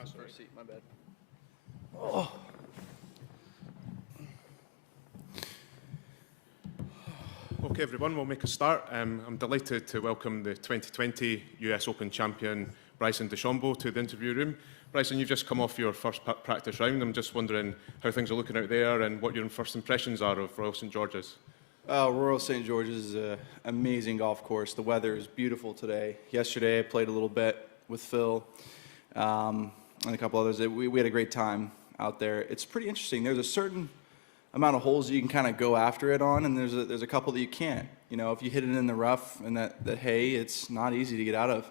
That's first seat, my bad. Oh. Okay, everyone, we'll make a start. I'm delighted to welcome the 2020 US Open champion, Bryson DeChambeau, to the interview room. Bryson, you've just come off your first practice round. I'm just wondering how things are looking out there and what your first impressions are of Royal St. George's. Royal St. George's is an amazing golf course. The weather is beautiful today. Yesterday, I played a little bit with Phil and a couple others. We had a great time out there. It's pretty interesting. There's a certain amount of holes that you can kind of go after it on, and there's a couple that you can't. You know, if you hit it in the rough and that hay, it's not easy to get out of.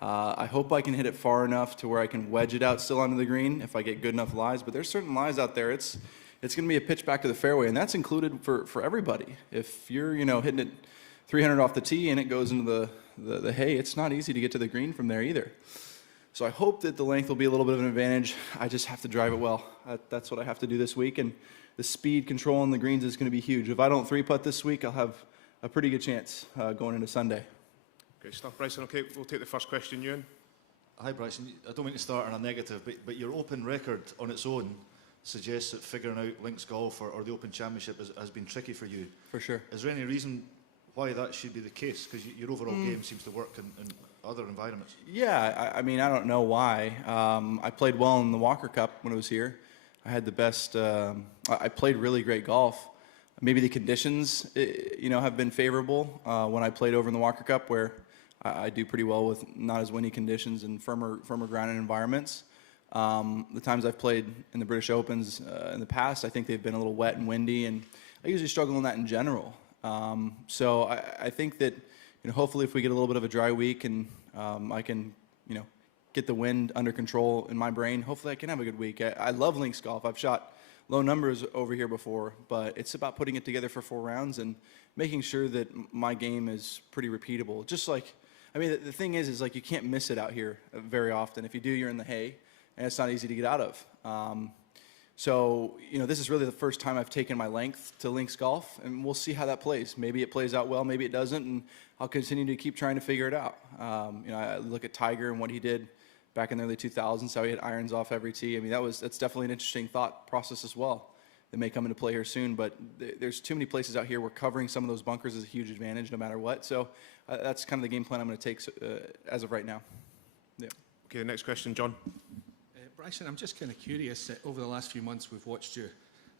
I hope I can hit it far enough to where I can wedge it out still onto the green if I get good enough lies. But there's certain lies out there. It's going to be a pitch back to the fairway, and that's included for everybody. If you're hitting it 300 off the tee and it goes into the hay, it's not easy to get to the green from there either. So I hope that the length will be a little bit of an advantage. I just have to drive it well. That's what I have to do this week, and the speed control on the greens is going to be huge. If I don't three-putt this week, I'll have a pretty good chance going into Sunday. Great stuff, Bryson. Okay, we'll take the first question, Ewan. Hi, Bryson. I don't mean to start on a negative, but your Open record on its own suggests that figuring out links golf or the Open Championship has been tricky for you. For sure. Is there any reason why that should be the case? Because your overall game seems to work in other environments. Yeah, I mean, I don't know why. I played well in the Walker Cup when I was here. I had the best. I played really great golf. Maybe the conditions, have been favorable when I played over in the Walker Cup, where I do pretty well with not as windy conditions and firmer grounded environments. The times I've played in the British Opens in the past, I think they've been a little wet and windy, and I usually struggle in that in general. So I think that hopefully if we get a little bit of a dry week and I can get the wind under control in my brain, hopefully I can have a good week. I love links golf. I've shot low numbers over here before, but it's about putting it together for 4 rounds and making sure that my game is pretty repeatable. Just like, the thing is like you can't miss it out here very often. If you do, you're in the hay, and it's not easy to get out of. So, this is really the first time I've taken my length to links golf, and we'll see how that plays. Maybe it plays out well, maybe it doesn't, and I'll continue to keep trying to figure it out. I look at Tiger and what he did back in the early 2000s, how he hit irons off every tee. That's definitely an interesting thought process as well that may come into play here soon, but there's too many places out here where covering some of those bunkers is a huge advantage no matter what. So that's kind of the game plan I'm going to take as of right now. Yeah. Okay, the next question, John. Bryson, I'm just kind of curious. Over the last few months, we've watched you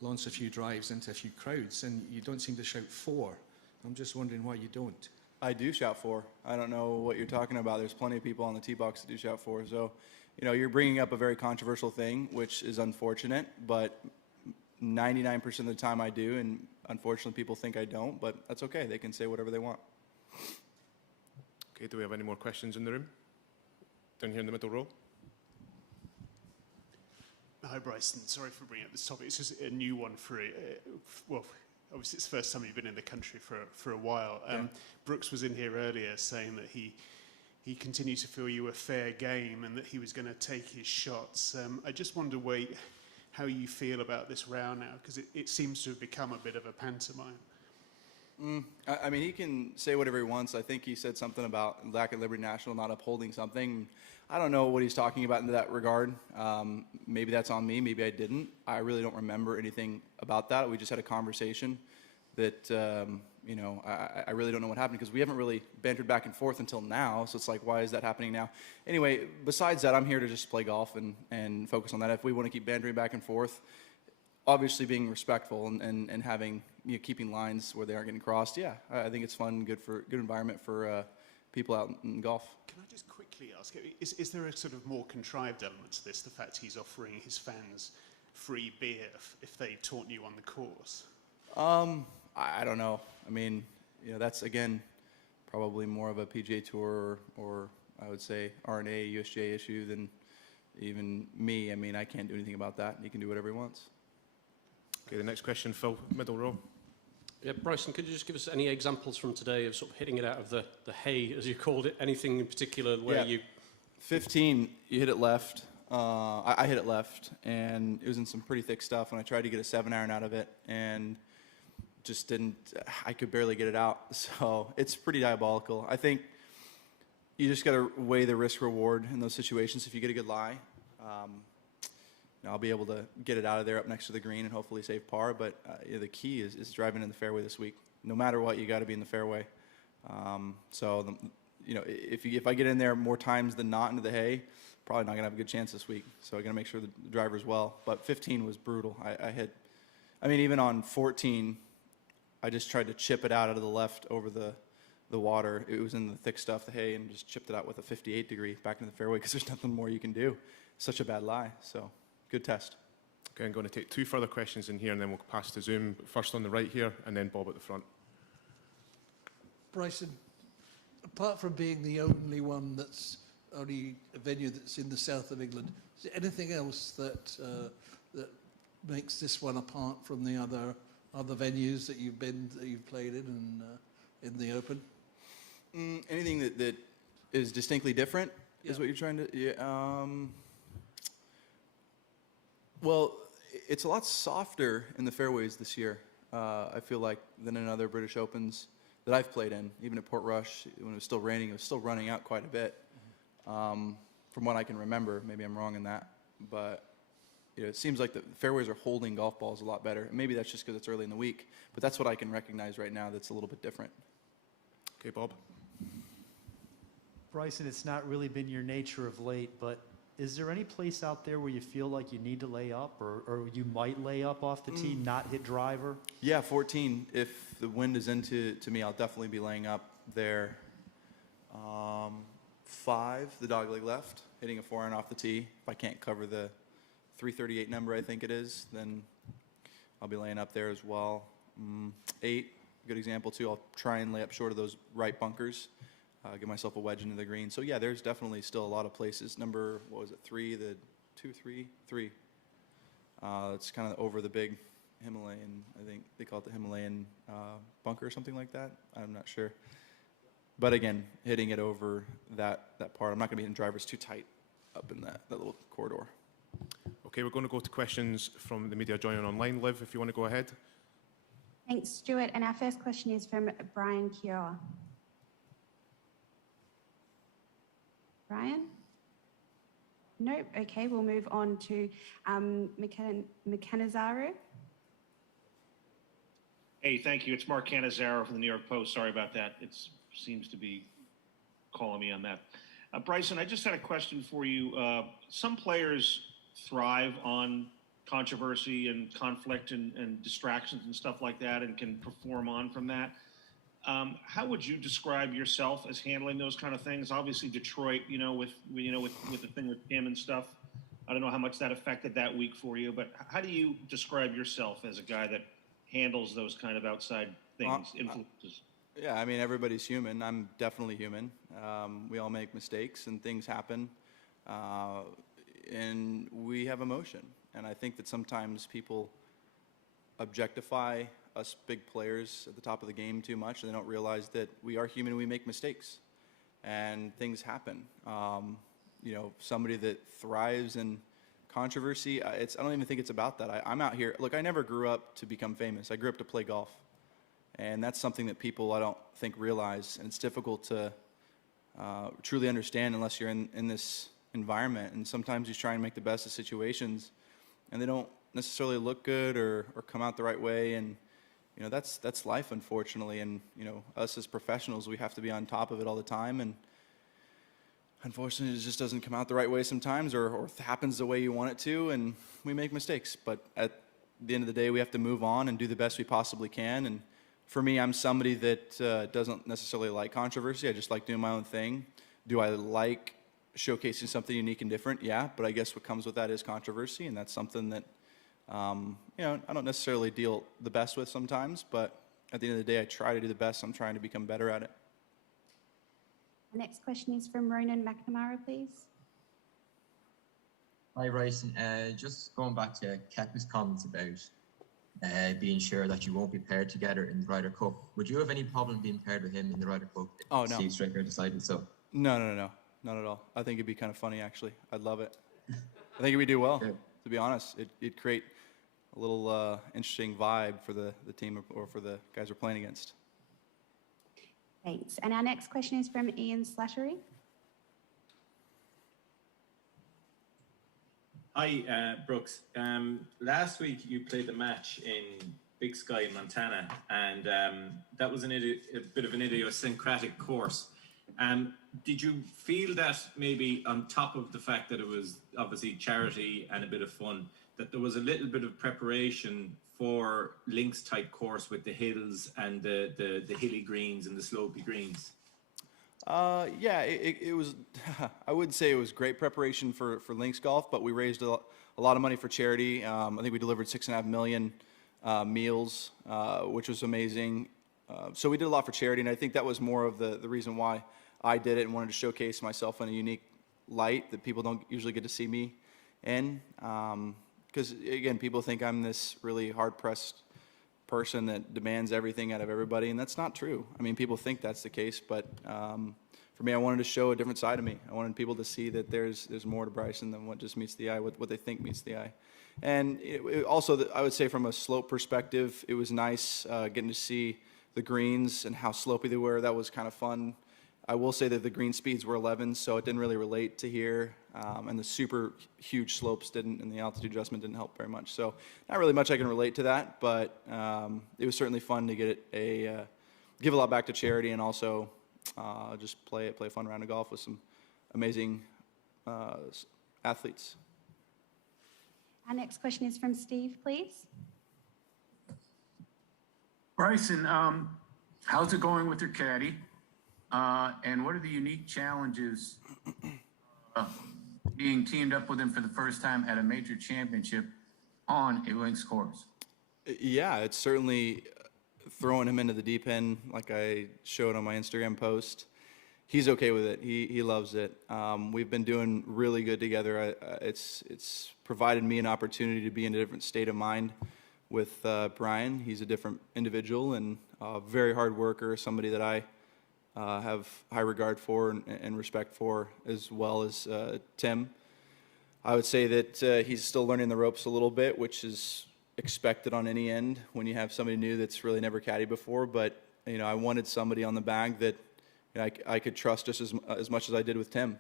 launch a few drives into a few crowds, and you don't seem to shout fore. I'm just wondering why you don't. I do shout fore. I don't know what you're talking about. There's plenty of people on the tee box that do shout fore. So, you're bringing up a very controversial thing, which is unfortunate, but 99% of the time I do, and unfortunately people think I don't, but that's okay. They can say whatever they want. Okay, do we have any more questions in the room? Down here in the middle row. Hi, Bryson. Sorry for bringing up this topic. It's just a new one for obviously it's the first time you've been in the country for a while. Brooks was in here earlier saying that he continued to feel you were fair game and that he was going to take his shots. I just wonder how you feel about this round now, because it seems to have become a bit of a pantomime. He can say whatever he wants. I think he said something about lack of Liberty National not upholding something. I don't know what he's talking about in that regard. Maybe that's on me. Maybe I didn't. I really don't remember anything about that. We just had a conversation that, I really don't know what happened because we haven't really bantered back and forth until now. So it's like, why is that happening now? Anyway, besides that, I'm here to just play golf and focus on that. If we want to keep bantering back and forth, obviously being respectful and having, keeping lines where they aren't getting crossed. Yeah, I think it's fun, good environment for people out in golf. Can I just quickly ask, is there a sort of more contrived element to this, the fact he's offering his fans free beer if they taunt you on the course? I don't know. That's, again, probably more of a PGA Tour or I would say RNA, USGA issue than even me. I can't do anything about that. He can do whatever he wants. Okay, the next question, Phil, middle row. Yeah, Bryson, could you just give us any examples from today of sort of hitting it out of the hay, as you called it? Anything in particular where you... 15, you hit it left. I hit it left, and it was in some pretty thick stuff, and I tried to get a 7-iron out of it, and just didn't... I could barely get it out, so it's pretty diabolical. I think you just got to weigh the risk-reward in those situations. If you get a good lie, I'll be able to get it out of there up next to the green and hopefully save par. But the key is driving in the fairway this week. No matter what, you got to be in the fairway. If I get in there more times than not into the hay, probably not going to have a good chance this week. So I got to make sure the driver's well. But 15 was brutal. Even on 14, I just tried to chip it out of the left over the water. It was in the thick stuff, the hay, and just chipped it out with a 58 degree back into the fairway because there's nothing more you can do. Such a bad lie. So good test. Okay, I'm going to take 2 further questions in here, and then we'll pass to Zoom. First on the right here, and then Bob at the front. Bryson, apart from being the only one that's only a venue that's in the south of England, is there anything else that makes this one apart from the other venues that you've played in the Open? Anything that is distinctly different is what you're trying to. Yeah. Well, it's a lot softer in the fairways this year. I feel like than in other British Opens that I've played in. Even at Portrush, when it was still raining, it was still running out quite a bit. From what I can remember, maybe I'm wrong in that, but it seems like the fairways are holding golf balls a lot better. Maybe that's just because it's early in the week, but that's what I can recognize right now that's a little bit different. Okay, Bob. Bryson, it's not really been your nature of late, but is there any place out there where you feel like you need to lay up or you might lay up off the tee, not hit driver? Yeah, 14. If the wind is into me, I'll definitely be laying up there. 5, the dogleg left, hitting a 4-iron off the tee. If I can't cover the 338 number, I think it is, then I'll be laying up there as well. 8, good example too. I'll try and lay up short of those right bunkers. Get myself a wedge into the green. So yeah, there's definitely still a lot of places. Number, 3, the 3. It's kind of over the big Himalayan, I think they call it the Himalayan bunker or something like that. I'm not sure. But again, hitting it over that part. I'm not going to be in drivers too tight up in that little corridor. Okay, we're going to go to questions from the media joining online. Liv, if you want to go ahead. Thanks, Stuart. And our first question is from Brian Kior. Brian? Nope. Okay, we'll move on to Mechanizaru. Hey, thank you. It's Mark Cannizzaro from the New York Post. Sorry about that. It seems to be calling me on that. Bryson, I just had a question for you. Some players thrive on controversy and conflict and distractions and stuff like that and can perform on from that. How would you describe yourself as handling those kind of things? Obviously, Detroit, with the thing with Kim and stuff. I don't know how much that affected that week for you, but how do you describe yourself as a guy that handles those kind of outside things, influences? Yeah, everybody's human. I'm definitely human. We all make mistakes and things happen, and we have emotion. And I think that sometimes people objectify us big players at the top of the game too much, and they don't realize that we are human and we make mistakes and things happen. Somebody that thrives in controversy, I don't even think it's about that. I'm out here, look, I never grew up to become famous. I grew up to play golf, and that's something that people I don't think realize, and it's difficult to truly understand unless you're in this environment. And sometimes you try and make the best of situations and they don't necessarily look good or come out the right way, and that's life, unfortunately. And us as professionals, we have to be on top of it all the time, and unfortunately it just doesn't come out the right way sometimes, or happens the way you want it to, and we make mistakes. But at the end of the day, we have to move on and do the best we possibly can. And for me, I'm somebody that doesn't necessarily like controversy. I just like doing my own thing. Do I like showcasing something unique and different? Yeah, but I guess what comes with that is controversy, and that's something that I don't necessarily deal the best with sometimes, but at the end of the day, I try to do the best. I'm trying to become better at it. The next question is from Ronan McNamara, please. Hi, Bryson. Just going back to Koepka's comments about being sure that you won't be paired together in the Ryder Cup. Would you have any problem being paired with him in the Ryder Cup? Oh, no. Steve Stricker decided so. No, not at all. I think it'd be kind of funny, actually. I'd love it. I think we'd do well, to be honest. It'd create a little interesting vibe for the team or for the guys we're playing against. Thanks. And our next question is from Ian Slattery. Hi, Brooks. Last week you played the match in Big Sky in Montana, and that was a bit of an idiosyncratic course. Did you feel that maybe on top of the fact that it was obviously charity and a bit of fun, that there was a little bit of preparation for links type course with the hills and the hilly greens and the slopey greens? Yeah, it was, I wouldn't say it was great preparation for links golf, but we raised a lot of money for charity. I think we delivered 6.5 million meals, which was amazing. So we did a lot for charity, and I think that was more of the reason why I did it and wanted to showcase myself in a unique light that people don't usually get to see me in. Because, again, people think I'm this really hard-pressed person that demands everything out of everybody, and that's not true. I mean, people think that's the case, but for me, I wanted to show a different side of me. I wanted people to see that there's more to Bryson than what just meets the eye, what they think meets the eye. And also, I would say from a slope perspective, it was nice getting to see the greens and how slopey they were. That was kind of fun. I will say that the green speeds were 11, so it didn't really relate to here, and the super huge slopes didn't, and the altitude adjustment didn't help very much. So not really much I can relate to that, but it was certainly fun to get give a lot back to charity, and also just play a fun round of golf with some amazing athletes. Our next question is from Steve, please. Bryson, how's it going with your caddy? And what are the unique challenges being teamed up with him for the first time at a major championship on a links course? Yeah, it's certainly throwing him into the deep end, like I showed on my Instagram post. He's okay with it. He loves it. We've been doing really good together. It's provided me an opportunity to be in a different state of mind with Brian. He's a different individual and a very hard worker, somebody that I have high regard for and respect for, as well as Tim. I would say that he's still learning the ropes a little bit, which is expected on any end when you have somebody new that's really never caddied before. But I wanted somebody on the bag that I could trust just as much as I did with Tim,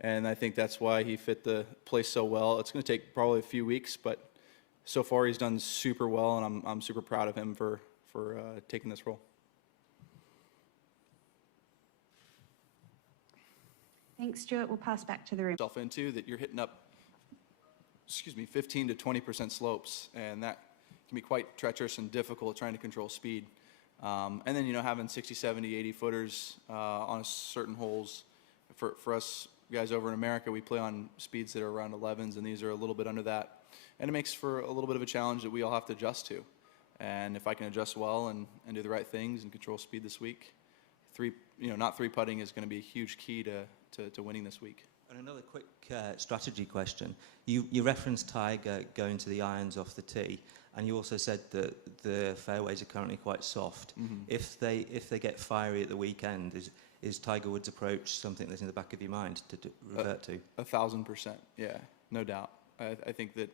and I think that's why he fit the place so well. It's going to take probably a few weeks, but so far he's done super well, and I'm super proud of him for taking this role. Thanks, Stuart. We'll pass back to the room. Into that you're hitting up, 15 to 20% slopes, and that can be quite treacherous and difficult trying to control speed. And then having 60, 70, 80 footers on certain holes. For us guys over in America, we play on speeds that are around 11s, and these are a little bit under that. And it makes for a little bit of a challenge that we all have to adjust to. And if I can adjust well and do the right things and control speed this week, not three putting is going to be a huge key to winning this week. And another quick strategy question. You referenced Tiger going to the irons off the tee, and you also said that the fairways are currently quite soft. Mm-hmm. If they get fiery at the weekend, is Tiger Woods' approach something that's in the back of your mind to revert to? 1,000%, yeah, no doubt. I think that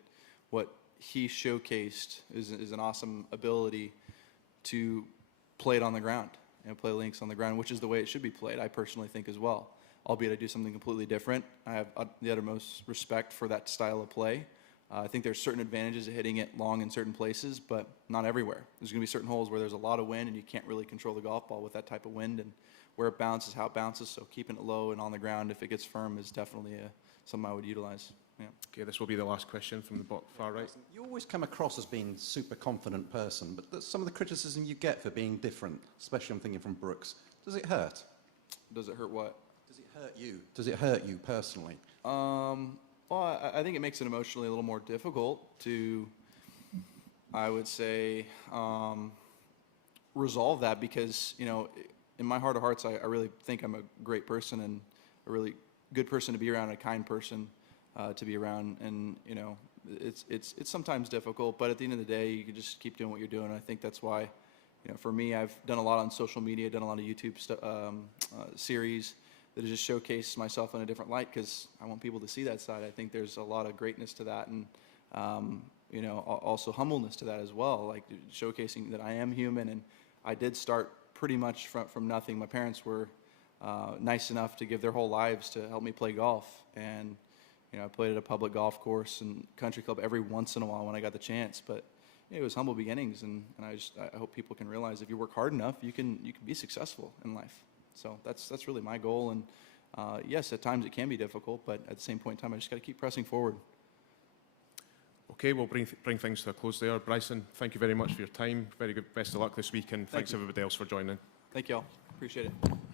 what he showcased is an awesome ability to play it on the ground and play links on the ground, which is the way it should be played, I personally think as well. Albeit I do something completely different. I have the uttermost respect for that style of play. I think there's certain advantages of hitting it long in certain places, but not everywhere. There's going to be certain holes where there's a lot of wind and you can't really control the golf ball with that type of wind, and where it bounces, how it bounces, so keeping it low and on the ground if it gets firm is definitely something I would utilize. Yeah. Okay, this will be the last question from the far right. You always come across as being a super confident person, but that's some of the criticism you get for being different, especially I'm thinking from Brooks. Does it hurt? Does it hurt what? Does it hurt you? Does it hurt you personally? Well, I think it makes it emotionally a little more difficult to, I would say, resolve that because, in my heart of hearts, I really think I'm a great person and a really good person to be around, a kind person to be around. And, it's sometimes difficult, but at the end of the day, you can just keep doing what you're doing. I think that's why, for me, I've done a lot on social media, done a lot of YouTube series that has just showcased myself in a different light because I want people to see that side. I think there's a lot of greatness to that and, also humbleness to that as well, like showcasing that I am human and I did start pretty much from nothing. My parents were nice enough to give their whole lives to help me play golf, and You know, I played at a public golf course and country club every once in a while when I got the chance. But it was humble beginnings, and I hope people can realize if you work hard enough, you can be successful in life. So that's really my goal. And yes, at times it can be difficult, but at the same point in time, I just got to keep pressing forward. Okay, we'll bring things to a close there. Bryson, thank you very much for your time. Very good. Best of luck this week, and thanks everybody else for joining. Thank you all. Appreciate it.